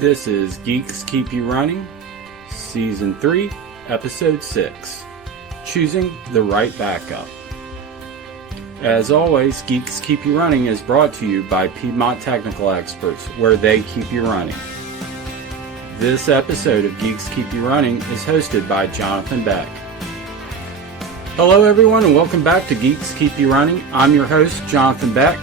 This is Geeks Keep You Running, Season 3, Episode 6, Choosing the Right Backup. As always, Geeks Keep You Running is brought to you by Piedmont Technical Experts, where they keep you running. This episode of Geeks Keep You Running is hosted by Jonathan Beck. Hello everyone and welcome back to Geeks Keep You Running. I'm your host, Jonathan Beck,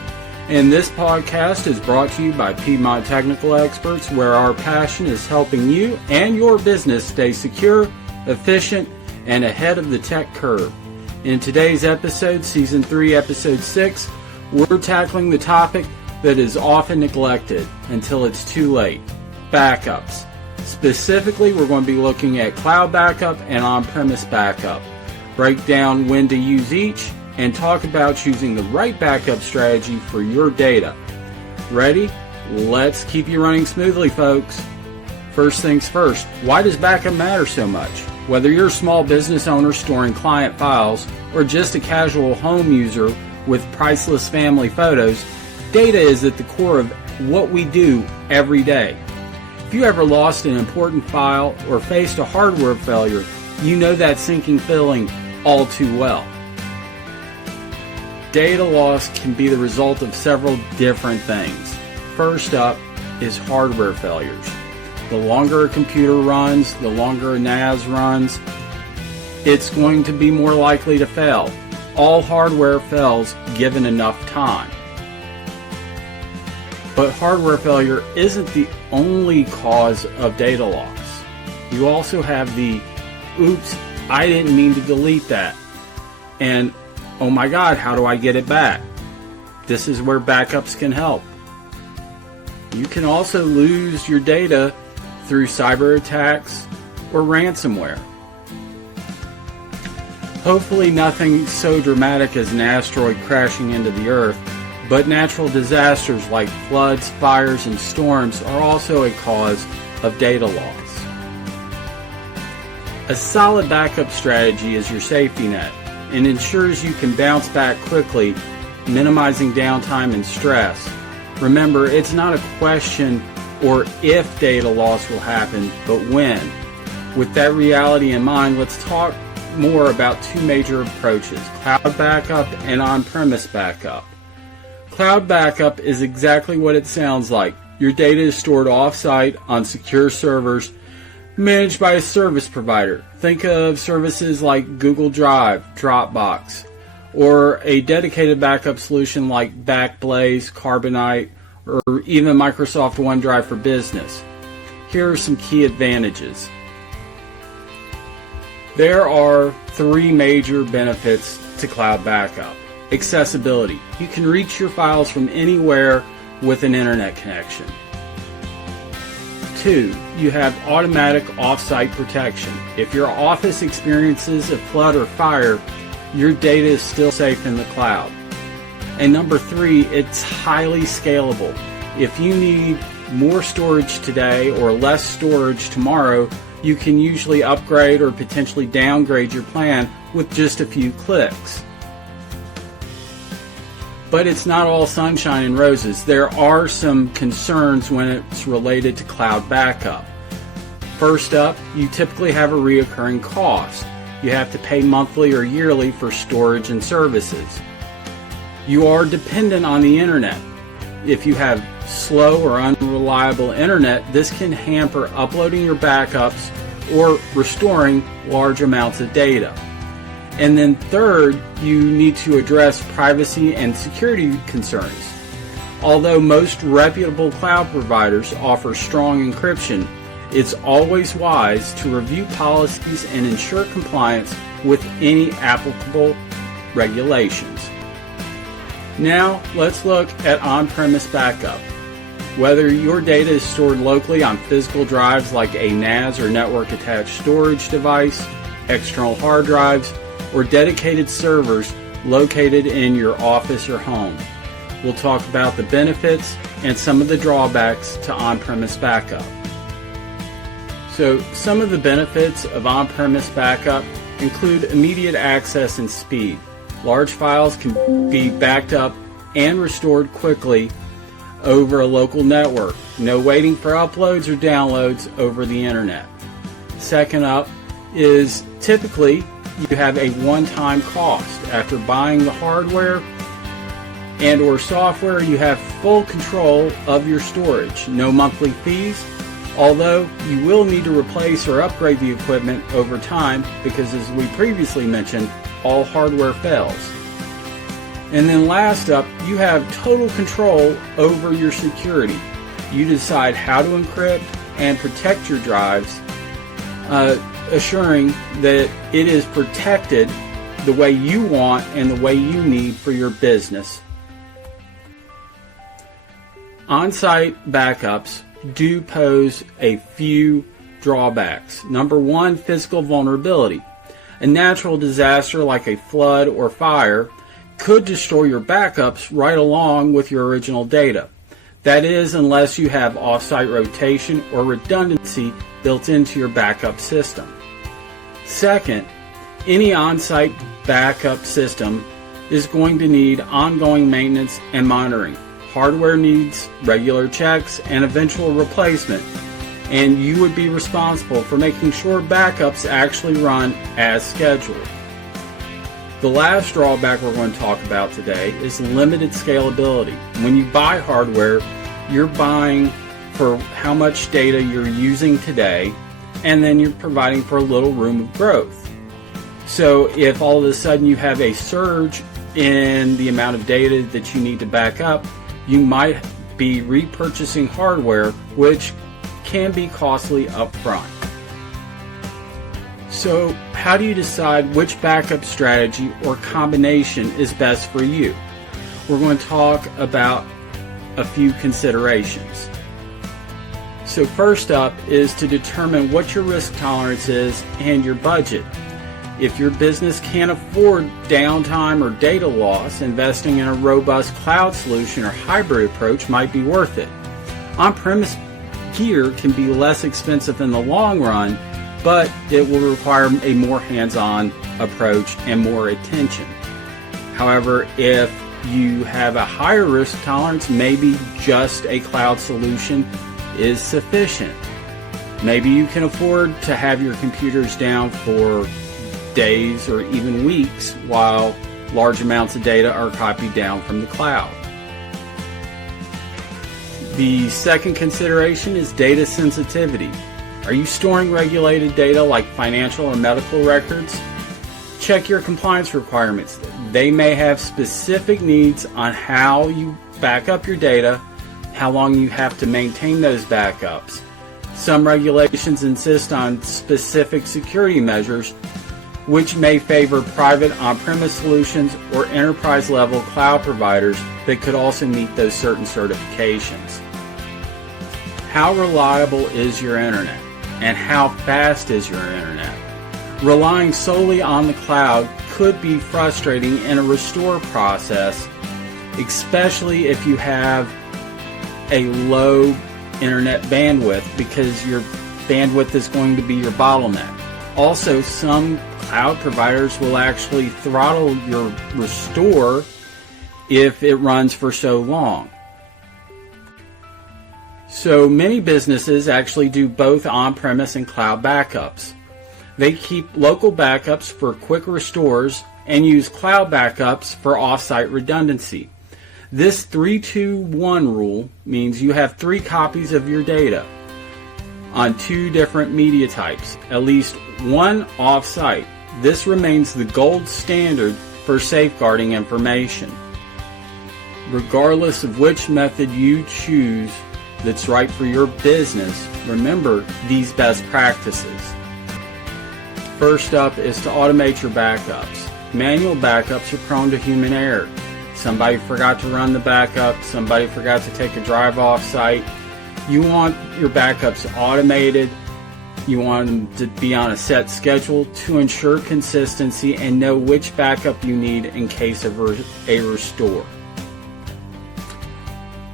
and this podcast is brought to you by Piedmont Technical Experts, where our passion is helping you and your business stay secure, efficient, and ahead of the tech curve. In today's episode, Season 3, Episode 6, we're tackling the topic that is often neglected until it's too late: backups. Specifically, we're going to be looking at cloud backup and on-premise backup, break down when to use each, and talk about choosing the right backup strategy for your data. Ready? Let's keep you running smoothly, folks. First things first, why does backup matter so much? Whether you're a small business owner storing client files or just a casual home user with priceless family photos, data is at the core of what we do every day. If you ever lost an important file or faced a hardware failure, you know that sinking feeling all too well. Data loss can be the result of several different things. First up is hardware failures. The longer a computer runs, the longer a NAS runs, it's going to be more likely to fail. All hardware fails given enough time. But hardware failure isn't the only cause of data loss. You also have the, oops, I didn't mean to delete that, and oh my God, how do I get it back? This is where backups can help. You can also lose your data through cyber attacks or ransomware. Hopefully nothing so dramatic as an asteroid crashing into the Earth, but natural disasters like floods, fires, and storms are also a cause of data loss. A solid backup strategy is your safety net and ensures you can bounce back quickly, minimizing downtime and stress. Remember, it's not a question or if data loss will happen, but when. With that reality in mind, let's talk more about two major approaches: cloud backup and on-premise backup. Cloud backup is exactly what it sounds like. Your data is stored off-site on secure servers managed by a service provider. Think of services like Google Drive, Dropbox, or a dedicated backup solution like Backblaze, Carbonite, or even Microsoft OneDrive for Business. Here are some key advantages. There are three major benefits to cloud backup. Accessibility. You can reach your files from anywhere with an internet connection. 2. You have automatic off-site protection. If your office experiences a flood or fire, your data is still safe in the cloud. And number 3, it's highly scalable. If you need more storage today or less storage tomorrow, you can usually upgrade or potentially downgrade your plan with just a few clicks. But it's not all sunshine and roses. There are some concerns when it's related to cloud backup. First up, you typically have a recurring cost. You have to pay monthly or yearly for storage and services. You are dependent on the internet. If you have slow or unreliable internet, this can hamper uploading your backups or restoring large amounts of data. And then third, you need to address privacy and security concerns. Although most reputable cloud providers offer strong encryption, it's always wise to review policies and ensure compliance with any applicable regulations. Now, let's look at on-premise backup. Whether your data is stored locally on physical drives like a NAS or network-attached storage device, external hard drives, or dedicated servers located in your office or home. We'll talk about the benefits and some of the drawbacks to on-premise backup. So, some of the benefits of on-premise backup include immediate access and speed. Large files can be backed up and restored quickly over a local network. No waiting for uploads or downloads over the internet. Second up is typically you have a one-time cost. After buying the hardware and or software, you have full control of your storage. No monthly fees, although you will need to replace or upgrade the equipment over time because, as we previously mentioned, all hardware fails. And then last up, you have total control over your security. You decide how to encrypt and protect your drives, assuring that it is protected the way you want and the way you need for your business. On-site backups do pose a few drawbacks. Number one, physical vulnerability. A natural disaster like a flood or fire could destroy your backups right along with your original data. That is, unless you have off-site rotation or redundancy built into your backup system. Second, any on-site backup system is going to need ongoing maintenance and monitoring. Hardware needs regular checks and eventual replacement, and you would be responsible for making sure backups actually run as scheduled. The last drawback we're going to talk about today is limited scalability. When you buy hardware, you're buying for how much data you're using today, and then you're providing for a little room of growth. So if all of a sudden you have a surge in the amount of data that you need to back up, you might be repurchasing hardware, which can be costly up front. So how do you decide which backup strategy or combination is best for you? We're going to talk about a few considerations. So first up is to determine what your risk tolerance is and your budget. If your business can't afford downtime or data loss, investing in a robust cloud solution or hybrid approach might be worth it. On-premise gear can be less expensive in the long run, but it will require a more hands-on approach and more attention. However, if you have a higher risk tolerance, maybe just a cloud solution is sufficient. Maybe you can afford to have your computers down for days or even weeks while large amounts of data are copied down from the cloud. The second consideration is data sensitivity. Are you storing regulated data like financial or medical records? Check your compliance requirements. They may have specific needs on how you back up your data, how long you have to maintain those backups. Some regulations insist on specific security measures, which may favor private on-premise solutions or enterprise-level cloud providers that could also meet those certain certifications. How reliable is your internet? And how fast is your internet? Relying solely on the cloud could be frustrating in a restore process, especially if you have a low internet bandwidth, because your bandwidth is going to be your bottleneck. Also, some cloud providers will actually throttle your restore if it runs for so long. So many businesses actually do both on-premise and cloud backups. They keep local backups for quick restores and use cloud backups for off-site redundancy. This 3-2-1 rule means you have 3 copies of your data on 2 different media types, at least one off-site. This remains the gold standard for safeguarding information. Regardless of which method you choose that's right for your business, remember these best practices. First up is to automate your backups. Manual backups are prone to human error. Somebody forgot to run the backup, somebody forgot to take a drive off site. You want your backups automated. You want them to be on a set schedule to ensure consistency and know which backup you need in case of a restore.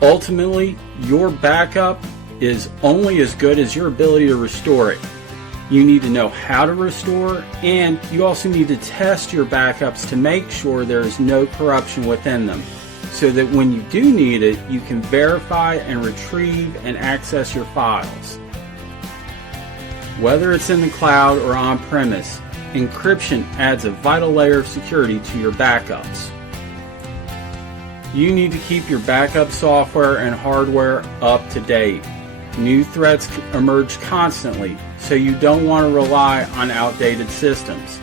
Ultimately, your backup is only as good as your ability to restore it. You need to know how to restore, and you also need to test your backups to make sure there is no corruption within them. so that when you do need it, you can verify and retrieve and access your files. Whether it's in the cloud or on-premise, encryption adds a vital layer of security to your backups. You need to keep your backup software and hardware up to date. New threats emerge constantly, so you don't want to rely on outdated systems.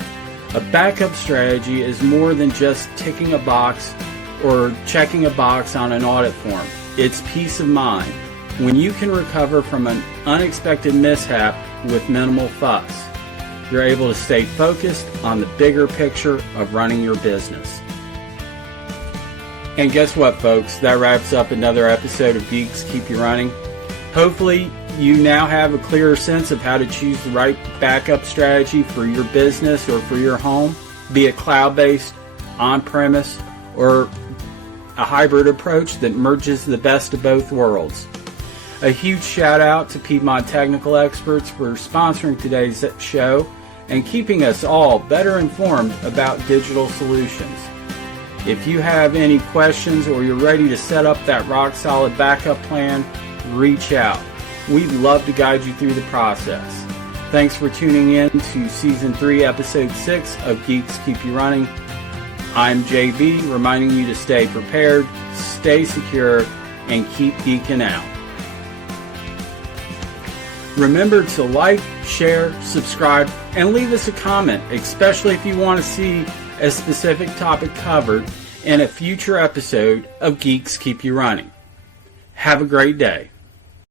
A backup strategy is more than just ticking a box or checking a box on an audit form. It's peace of mind when you can recover from an unexpected mishap with minimal fuss. You're able to stay focused on the bigger picture of running your business. And guess what, folks? That wraps up another episode of Geeks Keep You Running. Hopefully, you now have a clearer sense of how to choose the right backup strategy for your business or for your home, be it cloud-based, on-premise, or a hybrid approach that merges the best of both worlds. A huge shout out to Piedmont Technical Experts for sponsoring today's show and keeping us all better informed about digital solutions. If you have any questions or you're ready to set up that rock-solid backup plan, reach out. We'd love to guide you through the process. Thanks for tuning in to Season 3, Episode 6 of Geeks Keep You Running. I'm JB, reminding you to stay prepared, stay secure, and keep geeking out. Remember to like, share, subscribe, and leave us a comment, especially if you want to see a specific topic covered in a future episode of Geeks Keep You Running. Have a great day.